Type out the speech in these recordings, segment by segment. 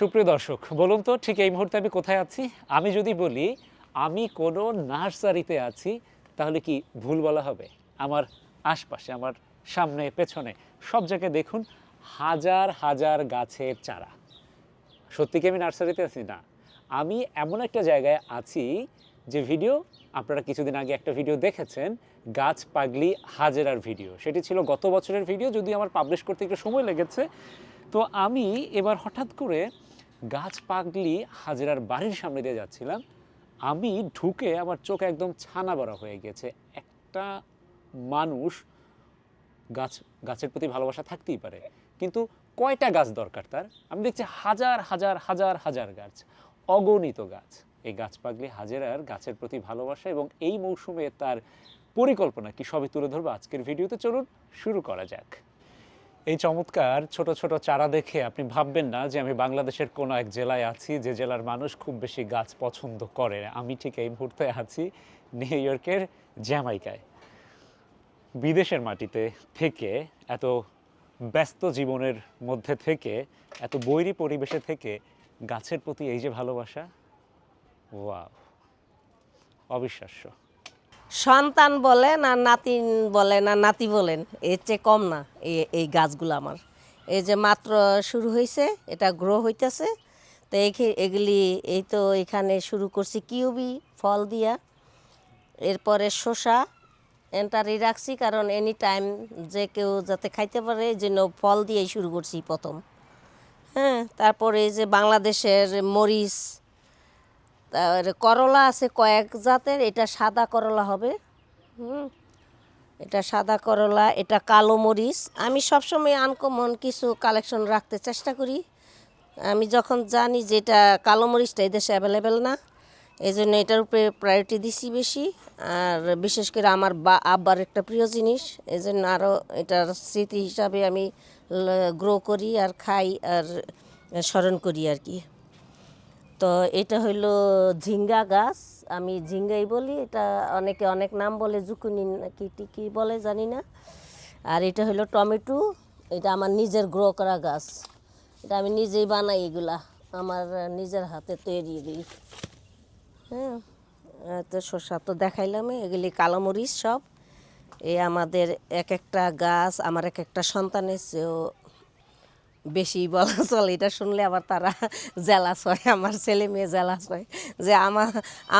সুপ্রিয় দর্শক, বলুন তো ঠিক এই মুহূর্তে আমি কোথায় আছি? আমি যদি বলি আমি কোনো নার্সারিতে আছি, তাহলে কি ভুল বলা হবে? আমার আশপাশে, আমার সামনে, পেছনে সব জায়গায় দেখুন হাজার হাজার গাছের চারা। সত্যি কি আমি নার্সারিতে আছি? না, আমি এমন একটা জায়গায় আছি যে ভিডিও আপনারা কিছুদিন আগে একটা ভিডিও দেখেছেন, গাছ পাগলি হাজেরার ভিডিও। সেটি ছিল গত বছরের ভিডিও, যদিও আমার পাবলিশ করতে একটু সময় লেগেছে। তো আমি এবার হঠাৎ করে গাছ পাগলি হাজেরার বাড়ির সামনে দিয়ে যাচ্ছিলাম। আমি ঢুকে আমার চোখ একদম ছানা বড়া হয়ে গেছে। একটা মানুষ, গাছের প্রতি ভালোবাসা থাকতেই পারে, কিন্তু কয়টা গাছ দরকার তার? আমি দেখছি হাজার হাজার হাজার হাজার গাছ, অগণিত গাছ। এই গাছ পাগলি হাজেরার গাছের প্রতি ভালোবাসা এবং এই মৌসুমে তার পরিকল্পনা কি সবই তুলে ধরবো আজকের ভিডিওতে। চলুন শুরু করা যাক। এই চমৎকার ছোট ছোট চারা দেখে আপনি ভাববেন না যে আমি বাংলাদেশের কোনো এক জেলায় আছি, যে জেলার মানুষ খুব বেশি গাছ পছন্দ করে। আমি ঠিক এই মুহূর্তে আছি নিউ ইয়র্কের জ্যামাইকায়। বিদেশের মাটিতে থেকে, এত ব্যস্ত জীবনের মধ্যে থেকে, এত বৈরী পরিবেশে থেকে গাছের প্রতি এই যে ভালোবাসা, ওয়াও, অবিশ্বাস্য। সন্তান বলেন আর নাতি বলেন আর নাতি বলেন, এর চেয়ে কম না এই গাছগুলো আমার। এই যে মাত্র শুরু হয়েছে, এটা গ্রো হইতেছে। তো এগুলি এই তো এখানে শুরু করছি কিউবি ফল দিয়া, এরপরে শসা এন্টারি রাখছি, কারণ এনি টাইম যে কেউ যাতে খাইতে পারে এই জন্য ফল দিয়েই শুরু করছি প্রথম। হ্যাঁ, তারপরে এই যে বাংলাদেশের মরিচ, তারপরে করলা আছে কয়েক জাতের, এটা সাদা করলা হবে। এটা সাদা করলা, এটা কালো মরিচ। আমি সবসময় আনকমন কিছু কালেকশন রাখতে চেষ্টা করি। আমি যখন জানি যে এটা কালো মরিচটা এই দেশে অ্যাভেলেবেল না, এই জন্য এটার উপরে প্রায়োরিটি দিছি বেশি। আর বিশেষ করে আমার আব্বার একটা প্রিয় জিনিস, এই জন্য আরও এটার স্মৃতি হিসাবে আমি গ্রো করি আর খাই আর স্মরণ করি আর কি। তো এটা হইলো ঝিঙ্গা গাছ, আমি ঝিঙ্গাই বলি। এটা অনেকে অনেক নাম বলে, জুকুনি নাকি টিকি বলে জানি না। আর এটা হইলো টমেটো, এটা আমার নিজের গ্রো করা গাছ। এটা আমি নিজেই বানাই, এগুলা আমার নিজের হাতে তৈরি দিই। হ্যাঁ, তো শসা তো দেখাইলামই, এগুলি কালোমরিচ সব। এই আমাদের এক একটা গাছ আমার এক একটা সন্তানের চেয়েও বেশি বলা চলে। এটা শুনলে আবার তারা জেলাস হয়, আমার ছেলে মেয়ে জেলাস হয় যে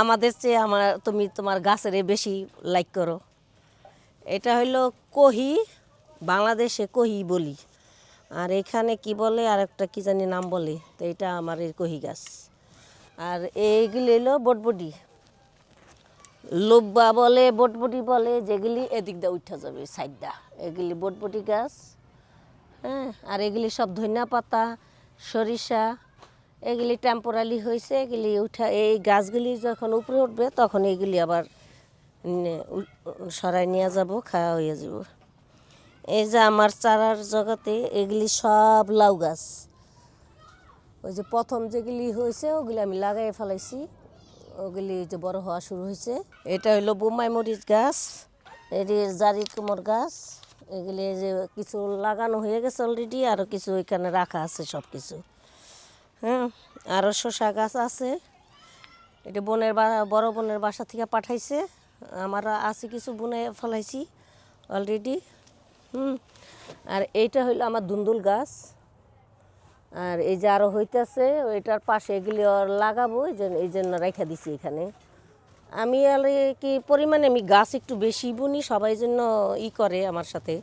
আমাদের চেয়ে তুমি তোমার গাছের বেশি লাইক করো। এটা হইলো কহি, বাংলাদেশে কহি বলি, আর এখানে কি বলে আর একটা কি জানি নাম বলে। তো এটা আমার এই কহি গাছ। আর এইগুলি হলো বটবটি, লোব্বা বলে, বটবটি বলে, যেগুলি এদিক দিয়ে উঠা যাবে সাইডটা, এগুলি বটবটি গাছ। হ্যাঁ, আর এগুলি সব ধনিয়া পাতা, সরিষা, এগুলি টেম্পোরারি হয়েছে। এগুলি উঠা, এই গাছগুলি যখন উপরে উঠবে তখন এগুলি আবার সরাই নিয়ে যাব, খাওয়া হয়ে যাব। এই যে আমার চারার জগতে এগুলি সব লাউ গাছ। ওই যে প্রথম যেগুলি হয়েছে ওগুলি আমি লাগাই ফেলাইছি, ওগুলি যে বড় হওয়া শুরু হয়েছে। এটা হইলো বোম্বাই মরিচ গাছ, এটি জারি কুমড় গাছ। এগুলি যে কিছু লাগানো হয়ে গেছে অলরেডি, আরও কিছু এখানে রাখা আছে সব কিছু। হ্যাঁ, আরও শসা গাছ আছে, এটা বড় বোনের বাসা থেকে পাঠাইছে, আমার আছে কিছু বুনে ফেলাইছি অলরেডি। আর এইটা হইলো আমার ধুন্দুল গাছ। আর এই যে আরও হইতেছে, ওইটার পাশে এগুলি লাগাবো, এই জন্য রেখে দিছি এখানে। আমি আর কি পরিমাণে আমি গাছ একটু বেশি বুনি, সবাই জন্য করে আমার সাথে,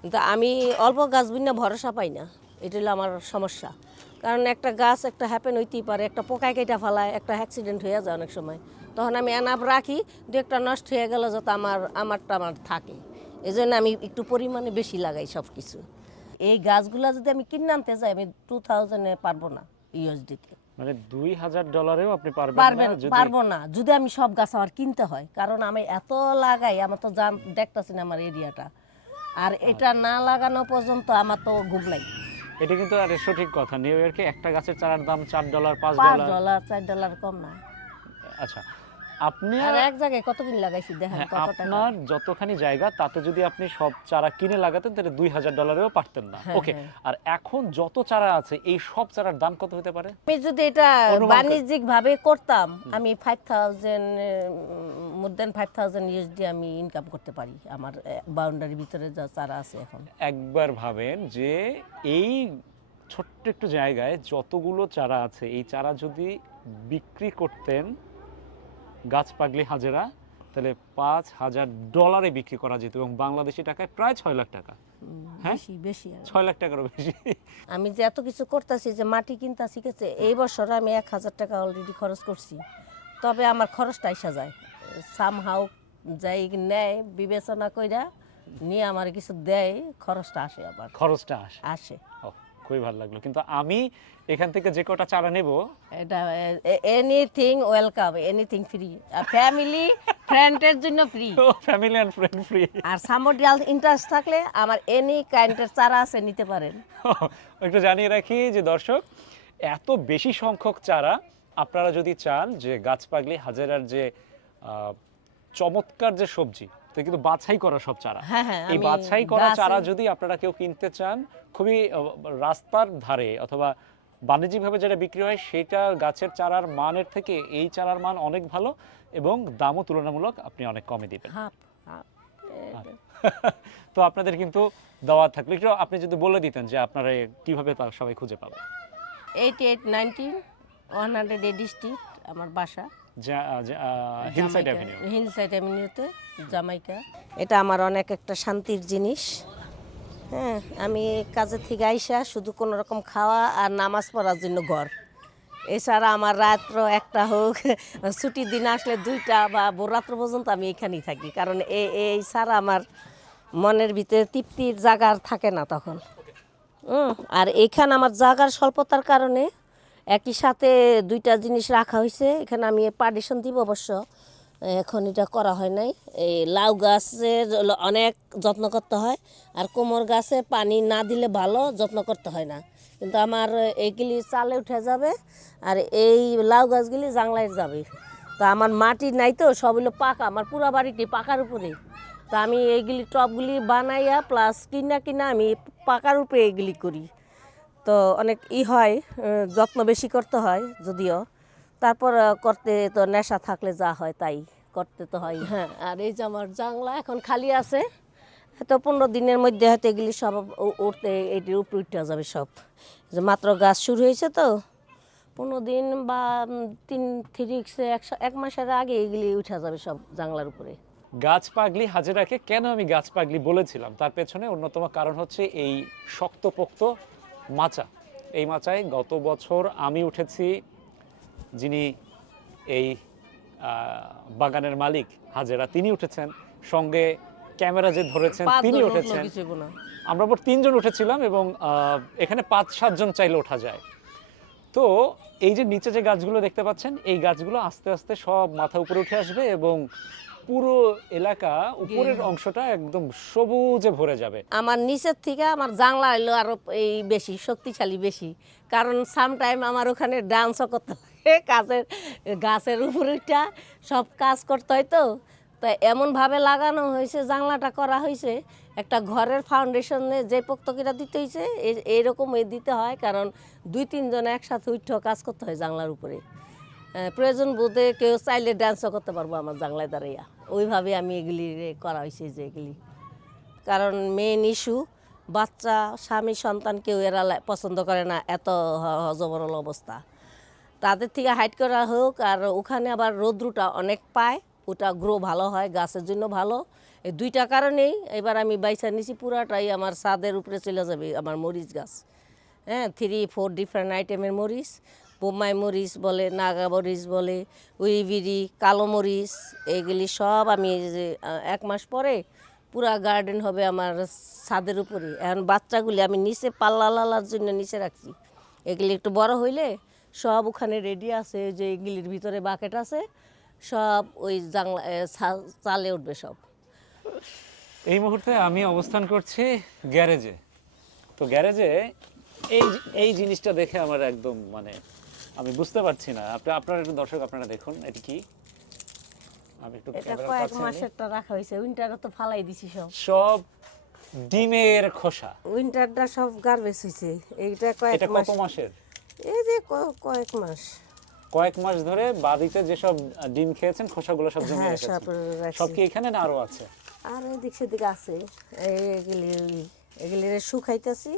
কিন্তু আমি অল্প গাছ বুনি ভরসা পাই না। এটা হলো আমার সমস্যা, কারণ একটা গাছ একটা হ্যাপেন হইতেই পারে, একটা পোকায় কেটে ফেলায়, একটা অ্যাক্সিডেন্ট হয়ে যায় অনেক সময়। তখন আমি এনাফ রাখি, দু একটা নষ্ট হয়ে গেল যাতে আমারটা থাকে। এই জন্য আমি একটু পরিমাণে বেশি লাগাই সব কিছু। এই গাছগুলা যদি আমি কিনে আনতে যাই, আমি 2000-এ পারবো না ইউএসডিতে। মানে $2000 আপনি পারবো না যদি আমি সব গাছ আমার কিনতে হয়, কারণ আমি এত লাগাই, আমার তো দেখতেছি না আমার এরিয়াটা, আর এটা না লাগানো পর্যন্ত আমার তো ঘুম নাই। এটা কিন্তু আর সঠিক কথা, নিউ ইয়র্কে একটা গাছের চারার দাম $4, $5। $5 $4 কম না। আচ্ছা, আপনি আর এক জায়গায় কত কিন লাগাইছি দেখেন হ্যাঁ, কত টাকা। আপনার যতখানি জায়গা তাতে যদি আপনি সব চারা কিনে লাগাতেন তাহলে $2000 পারতেন না। হ্যাঁ, ওকে, হ্যাঁ। আর এখন যত চারা আছে এই সব চারার দাম কত হতে পারে? আমি যদি এটা অনুমান কর- বাণিজ্যিক ভাবে করতাম আমি 5000 মোর দেন 5000 ইউএসডি আমি ইনকাম করতে পারি আমার বাউন্ডারির ভিতরে যা চারা আছে এখন। একবার ভাবেন যে এই ছোট্ট একটু জায়গায় যতগুলো চারা আছে এই চারা যদি বিক্রি করতেন গাছ পাগলি হাজেরা, তাহলে $5000 বিক্রি করা যেত এবং বাংলাদেশি টাকায় প্রায় 6 লাখ টাকা। হ্যাঁ? বেশি বেশি আর। 6 লাখ টাকারও বেশি। আমি যে এত কিছু করতেছি যে মাটি কিনতে শিখেছে এই বছর আমি 1000 টাকা অলরেডি খরচ করছি, তবে আমার খরচটা এসে যায় সামহাও যাই নেয় বিবেচনা কইরা নিয়ে আমার কিছু দেয়, খরচটা আসে আবার খরচটা আসে। আসে। ও, খুবই ভালো লাগলো। কিন্তু আমি এখান থেকে যে কটা চারা নেব এটা anything welcome, anything free, family ফ্রেন্ডের জন্য free, family and friend free. আর সামবডি এলস ইন্টারেস্ট থাকলে আমার এনি কাইন্ডের চারা আছে নিতে পারেন। একটু জানিয়ে রাখি যে দর্শক, এত বেশি সংখ্যক চারা আপনারা যদি চান যে গাছ পাগলি হাজেরার যে চমৎকার যে সবজি, তো কিন্তু বাছাই করা সব চারা, হ্যাঁ হ্যাঁ এই আমি বাছাই করা গাছে- চারা যদি আপনারা কেউ কিনতে চান, খুবই রাস্তার ধারে অথবা বাণিজ্যিকভাবে যেটা বিক্রি হয় সেটা গাছের চারার মানের থেকে এই চারার মান অনেক ভালো এবং দামও তুলনামূলক আপনি অনেক কমে দিবেন। হাফ হাফ তো আপনাদের কিন্তু দেওয়া থাকলে একটু আপনি যদি বলে দিতেন যে আপনারা কিভাবে তা সবাই খুঁজে পাবে। 8819 180 স্ট্রিট আমার বাসা, হিলসাইড অ্যাভিনিউ। হিলসাইড অ্যাভিনিউতে, জামাইকা। এটা আমার অনেক একটা শান্তির জিনিস। হ্যাঁ, আমি কাজের থেকে আইসা শুধু কোনো রকম খাওয়া আর নামাজ পড়ার জন্য ঘর, এছাড়া আমার রাত্র একটা হোক ছুটির দিন আসলে 2টা বা ভোররাত্র পর্যন্ত আমি এখানেই থাকি, কারণ এই ছাড়া আমার মনের ভিতরে তৃপ্তির জায়গার থাকে না তখন। আর এখানে আমার জায়গার স্বল্পতার কারণে একই সাথে 2টা জিনিস রাখা হয়েছে। এখানে আমি পার্টিশন দিব অবশ্য, এখন এটা করা হয় নাই। এই লাউ গাছের অনেক যত্ন করতে হয়, আর কোমর গাছে পানি না দিলে ভালো, যত্ন করতে হয় না, কিন্তু আমার এইগুলি চালে উঠে যাবে আর এই লাউ গাছগুলি জাংলায় যাবে। তো আমার মাটি নাই তো, সব হলো পাকা, আমার পুরো বাড়িটি পাকার উপরে। তা আমি এইগুলি টবগুলি বানাইয়া প্লাস কিনা আমি পাকার উপরে এইগুলি করি, তো অনেক হয়, যত্ন বেশি করতে হয় যদিও, তারপর করতে তো নেশা থাকলে যা হয় তাই করতে তো হয়। হ্যাঁ, আর এই যে আমার জাংলা এখন খালি আছে, হয়তো 15 দিনের মধ্যে হয়তো এগুলি সব উঠতে, এটির উপরে উঠতে যাবে সব, যে মাত্র গাছ শুরু হয়েছে তো 15 দিন বা 1 মাসের আগে এগুলি উঠে যাবে সব জাংলার উপরে। গাছ পাগলি হাজেরাকে কেন আমি গাছ পাগলি বলেছিলাম তার পেছনে অন্যতম কারণ হচ্ছে এই শক্তপোক্ত মাচা। এই মাচায় গত বছর আমি উঠেছি, যিনি এই বাগানের মালিক হাজেরা তিনি উঠেছেন, সঙ্গে ক্যামেরা যে ধরেছেন তিনি উঠেছেন, আমরা মোট 3 জন উঠেছিলাম এবং এখানে 5-7 জন চাইলে ওঠা যায়। তো এই যে নিচে যে গাছগুলো দেখতে পাচ্ছেন এই গাছগুলো আস্তে আস্তে সব মাথা উপরে উঠে আসবে এবং পুরো এলাকা উপরের অংশটা একদম সবুজে ভরে যাবে। আমার নিচের থেকে আমার জানলা হলো আরো এই বেশি শক্তিশালী বেশি, কারণ সামটাইম আমার ওখানে ডান্সও করতে হয়, গাছের উপরেটা সব কাজ করতে হয় তো। তো এমনভাবে লাগানো হয়েছে, জানলাটা করা হয়েছে একটা ঘরের ফাউন্ডেশনে যে পোক্তকিটা দিতে হয়েছে এইরকম দিতে হয়, কারণ 2-3 জন একসাথে উঠেও কাজ করতে হয় জানলার উপরে। প্রয়োজন বোধে কেউ চাইলে ডান্সও করতে পারবো আমার জানলায় দাঁড়াইয়া, ওইভাবে আমি এগুলি করা হয়েছে যে এগুলি। কারণ মেন ইস্যু বাচ্চা স্বামী সন্তান কেউ এরা পছন্দ করে না এত হজবরল অবস্থা, তাদের থেকে হাইট করা হোক। আর ওখানে আবার রৌদ্রটা অনেক পায়, ওটা গ্রো ভালো হয়, গাছের জন্য ভালো। এই 2টা কারণেই এবার আমি বাইসা নিছি, পুরাটাই আমার ছাদের উপরে চলে যাবে আমার মরিচ গাছ। হ্যাঁ, 3-4 ডিফারেন্ট আইটেমের মরিচ, বোম্বাই মরিচ বলে, নাগা মরিচ বলে, উইবিরি, কালো মরিচ, এইগুলি সব আমি 1 মাস পরে পুরা গার্ডেন হবে আমার ছাদের উপরে। এখন বাচ্চাগুলি আমি নিচে পাল্লা লালার জন্য নিচে রাখছি, এগুলি একটু বড় হইলে সব ওখানে রেডি আছে, যে এগুলির ভিতরে বাকেট আছে, সব ওই জাংলা চালে উঠবে সব। এই মুহূর্তে আমি অবস্থান করছি গ্যারেজে। তো গ্যারেজে এই জিনিসটা দেখে আমার একদম মানে আমি বুঝতে পারছি না, আপনারা একটু দর্শক আপনারা দেখুন, এটি কি? আমি একটু এটা ক্যামেরার কয়েক কাছে আনি। মাসেরটা রাখা হয়েছে, উইন্টারে তো ফালাই দিছি সব। সব ডিমের খোসা। উইন্টারটা সব গার্বেজ হয়েছে, এইটা কয়েক এটা মাস। কত মাসের? এই যে কয়েক মাস। কয়েক মাস ধরে বাড়িতে যেসব ডিম খেয়েছেন খোসাগুলো সব জমিয়ে হ্যাঁ, রেখেছেন। সব রাখছি। সব কি এখানে না আরো আছে? আর এদিক সেদিকে আছে, এগুলি এগুলি শুকাইতেছি।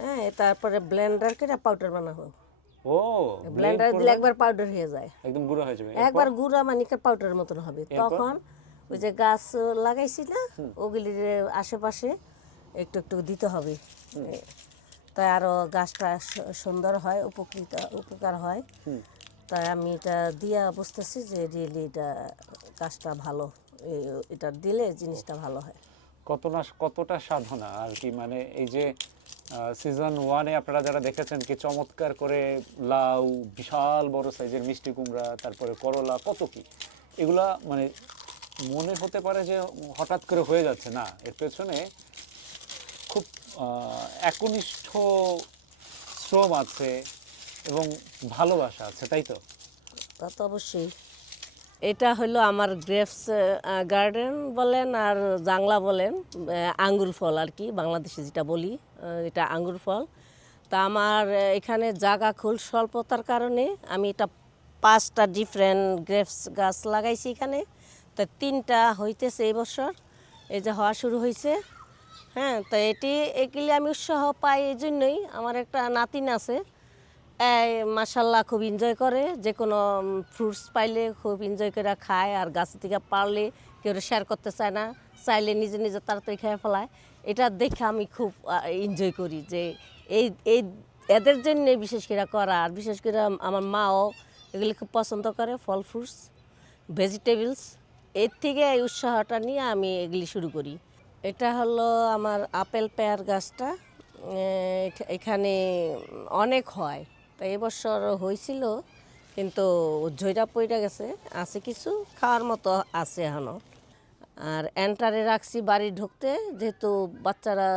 হ্যাঁ, তারপরে ব্লেন্ডার করে পাউডার বানাবো। ও, ব্লেন্ডার দিলে একবার পাউডার হয়ে যায়, একদম গুঁড়ো হয়ে যাবে। একবার গুঁড়া মানে পাউডারের মতন হবে। তখন ওই যে গাছ লাগাইছি না, ওগুলির আশেপাশে একটু একটু দিতে হবে, তাই আরো গাছটা সুন্দর হয়, উপকার হয়। তাই আমি এটা দিয়া বুঝতেছি যে রিয়েলি এটা গাছটা ভালো, এটা দিলে জিনিসটা ভালো হয়। কতটা সাধনা আর কি, মানে এই যে সিজন 1-এ আপনারা যারা দেখেছেন কি চমৎকার করে লাউ, বিশাল বড় সাইজের মিষ্টি কুমড়া, তারপরে করলা, কত কি এগুলা, মানে মনে হতে পারে যে হঠাৎ করে হয়ে যাচ্ছে না, এর পেছনে খুব একনিষ্ঠ শ্রম আছে এবং ভালোবাসা আছে, তাই তো? তা তো অবশ্যই। এটা হলো আমার গ্রেপস গার্ডেন বলেন আর জাংলা বলেন, আঙ্গুর ফল আর কি, বাংলাদেশে যেটা বলি, এটা আঙ্গুর ফল। তা আমার এখানে জায়গা খুব স্বল্পতার কারণে আমি এটা 5টা ডিফারেন্ট গ্রেপস গাছ লাগাইছি এখানে। তা 3টা হইতেছে এই বছর, এই যে হওয়া শুরু হয়েছে। হ্যাঁ, তো এগুলি আমি উৎসাহ পাই এই জন্যই, আমার একটা নাতিন আছে, মাশাল্লাহ খুব এনজয় করে, যে কোনো ফ্রুটস পাইলে খুব এনজয় করে খায়, আর গাছ থেকে পারলে কেউ শেয়ার করতে চায় না, চাইলে নিজে নিজে তাড়াতাড়ি খেয়ে ফেলায়। এটা দেখে আমি খুব এনজয় করি যে এই এই এদের জন্য বিশেষ করে করা। আর বিশেষ করে আমার মাও এগুলি খুব পছন্দ করে, ফল ফ্রুটস ভেজিটেবলস। এর থেকে এই উৎসাহটা নিয়ে আমি এগুলি শুরু করি। এটা হলো আমার আপেল পেয়ার গাছটা, এখানে অনেক হয়। তো এবছর হয়েছিল কিন্তু ঝইরা পইরা গেছে, আছে কিছু খাওয়ার মতো আছে এখনও। আর এন্টারে রাখছি বাড়ি ঢুকতে, যেহেতু বাচ্চারা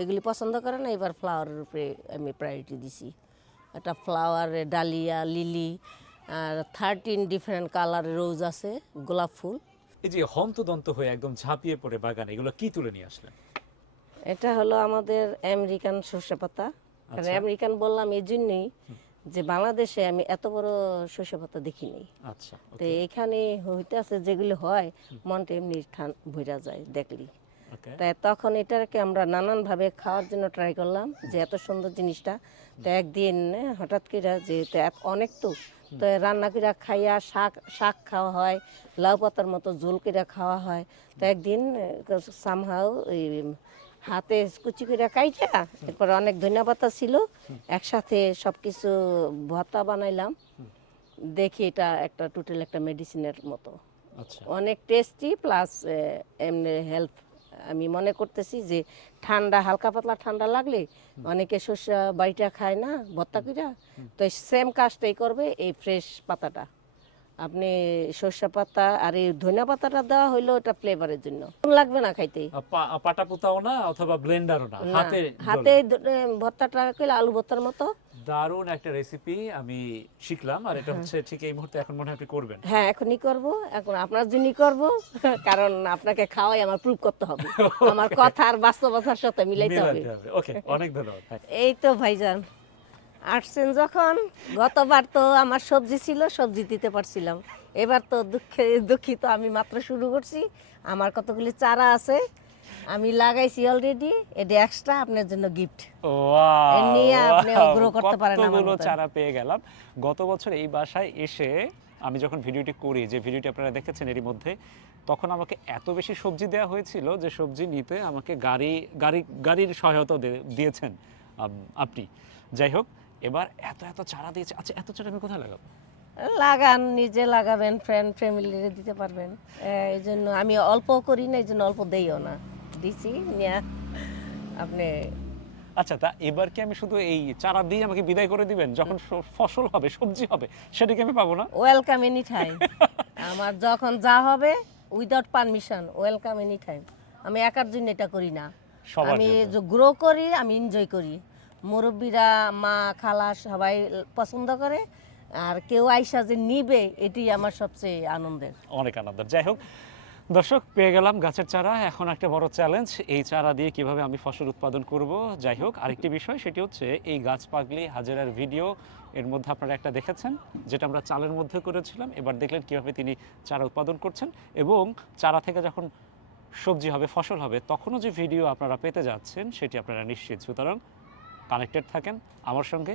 এগুলি পছন্দ করে না, এবার ফ্লাওয়ারের উপরে আমি প্রায়োরিটি দিছি। একটা ফ্লাওয়ার, ডালিয়া, লিলি, আর 13 ডিফারেন্ট কালারের রোজ আছে, গোলাপ ফুল। এই যে হন্তদন্ত হয়ে একদম ঝাঁপিয়ে পড়ে বাগানে এগুলো কি তুলে নিয়ে আসলেন? এটা হলো আমাদের আমেরিকান সরষে পাতা। আর আমেরিকান বললাম এই জন্যই যে বাংলাদেশে আমি এত বড় সরষে পাতা দেখিনি। আচ্ছা, তো এখানে হইতে আছে যেগুলো হয়, মনটা এমনি ভরা যায় দেখলি। তাই তখন এটাকে আমরা নানানভাবে খাওয়ার জন্য ট্রাই করলাম, যে এত সুন্দর জিনিসটা। তো একদিন হঠাৎ করে যেহেতু অনেক তো রান্না করে খাইয়া শাক খাওয়া হয়, লাউ পাতার মতো ঝোল করে খাওয়া হয়। তো একদিন সামহাও ওই হাতে কুচি করে কাইটা, এরপর অনেক ধনিয়া পাতা ছিল, একসাথে সব কিছু ভর্তা বানাইলাম। দেখি এটা একটা টোটাল একটা মেডিসিনের মতো, অনেক টেস্টি প্লাস এমনি হেল্প। আমি মনে করতেছি যে ঠান্ডা, হালকা পাতলা ঠান্ডা লাগলে অনেকে শস্য বাড়িটা খায় না ভর্তা কইরা, তো সেম কাজটাই করবে এই ফ্রেশ পাতাটা। আপনি সরষে পাতা আর এই ধনিয়া পাতাটা দেওয়া হইলো এটা ফ্লেভারের জন্য, লাগবে না খাইতে। পাটা পোতাও না অথবা ব্লেন্ডারও না, হাতে হাতে ভর্তাটা কইলে আলু ভর্তার মতো। দারুণ একটা রেসিপি আমি শিখলাম, আর এটা হচ্ছে ঠিক এই মুহূর্তে এখন মনে হয় আপনি করবেন। হ্যাঁ, এখনই করব, এখন আপনার জন্যই করব, কারণ আপনাকে খাওয়াই আমার প্রুভ করতে হবে, আমার কথা আর বাস্তবতার সাথে মিলাইতে হবে। ওকে, অনেক ধন্যবাদ। এই তো ভাইজান আসছেন যখন, গতবার তো আমার সবজি ছিল, সবজি দিতে পারছিলাম, এবার তো দুঃখিত, আমি মাত্র শুরু করছি। আমার কতগুলি চারা আছে, আমি লাগাইছি অলরেডি, এটা এক্সট্রা আপনার জন্য গিফট। নিয়ে আপনি গ্রো করতে পারেন। কতগুলো চারা পেয়ে গেলাম। গত বছর এই বাসায় এসে আমি যখন ভিডিওটি করি, যে ভিডিওটি আপনারা দেখেছেন এরই মধ্যে, তখন আমাকে এত বেশি সবজি দেওয়া হয়েছিল যে সবজি নিতে আমাকে গাড়ির সহায়তা দিয়েছেন আপনি। যাই হোক, এবার এত চারা দিয়েছে। আচ্ছা, এত চারা আমি কোথায় লাগাবো? লাগান, নিজে লাগাবেন, ফ্রেন্ড ফ্যামিলিরে দিতে পারবেন। এই জন্য আমি অল্প করি না, এই জন্য অল্প দেইও না, দিছি নিয়ে আপনি। আচ্ছা, তা এবার কি আমি শুধু এই চারা দিয়ে আমাকে বিদায় করে দিবেন? যখন ফসল হবে, সবজি হবে, সেটা কি আমি পাবো না? Welcome any time. আমার যখন যা হবে without permission, welcome any time. আমি একার জন্য এটা করি না, আমি গ্রো করি, আমি এনজয় করি। মুরব্বীরা, মা, খালা সবাই পছন্দ করে, আর কেউ আইসা যে নিবে এটি আমার সবচেয়ে আনন্দের। অনেক আনন্দের। যাই হোক দর্শক, পেয়ে গেলাম গাছের চারা। এখন একটা বড় চ্যালেঞ্জ, এই চারা দিয়ে কিভাবে আমি ফসল উৎপাদন করব। যাই হোক, আরেকটি বিষয় সেটি হচ্ছে এই গাছ পাগলি হাজেরার ভিডিও, এর মধ্যে আপনারা একটা দেখেছেন যেটা আমরা চালের মধ্যে করেছিলাম। এবার দেখলেন কিভাবে তিনি চারা উৎপাদন করছেন, এবং চারা থেকে যখন সবজি হবে, ফসল হবে, তখনও যে ভিডিও আপনারা পেতে যাচ্ছেন সেটি আপনারা নিশ্চিত। সুতরাং কানেক্টেড থাকেন আমার সঙ্গে,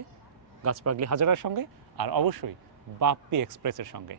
গাছ পাগলি হাজেরার সঙ্গে, আর অবশ্যই বাপ্পি এক্সপ্রেসের সঙ্গে।